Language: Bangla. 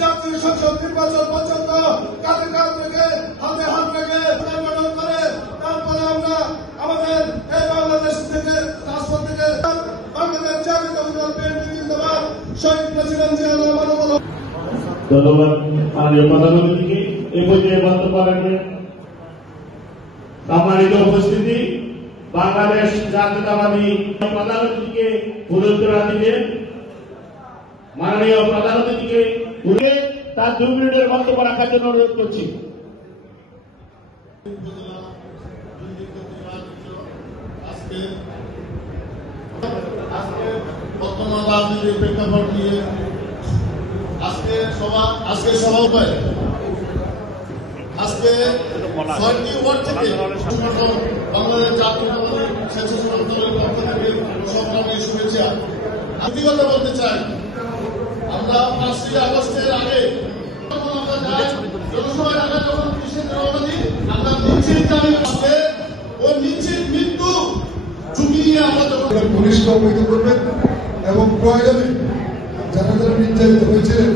জাতীয় সংসদ নির্বাচন পর্যন্ত কাঁধে কাঁধ রেখে হাতে হাত রেখে গঠন করে তারপরে আমরা আমাদের এই বাংলাদেশ থেকে রাষ্ট্র থেকে বাংলাদেশ জাতীয়তাবাদী বিএনপি জিন্দাবাদ শহীদ প্রেসিডেন্ট জিয়া রহমান। ধন্যবাদ মাননীয় প্রধানমন্ত্রীকে এই পর্যায়ে বক্তব্য রাখবেন। সম্মানিত উপস্থিতি, বাংলাদেশ জাতীয়তাবাদী প্রধানমন্ত্রীকে অনুরোধ দিবেন। মাননীয় প্রধানমন্ত্রীকে তার 2 মিনিটের বক্তব্য রাখার জন্য অনুরোধ করছি। বর্তমান রাজনীতির প্রেক্ষাপট নিয়ে আজকে সভা উপায় আজকে 6টি ওয়ার্ড থেকে বাংলাদেশ জাতীয়তাবাদী স্বেচ্ছাসেবক দলের পক্ষ থেকে সংগ্রামী শুভেচ্ছা। আমি কথা বলতে চাই, আমরা 5ই আগস্টের আগে জনসভায় ঢাকা যখন আমরা নিশ্চিত দাবি আসবে ও নিশ্চিত মৃত্যু ঝুঁকি নিয়ে আমরা পুলিশকে অবহিত করবেন এবং প্রয়োজনে যারা যারা নির্যাতিত হয়েছিলেন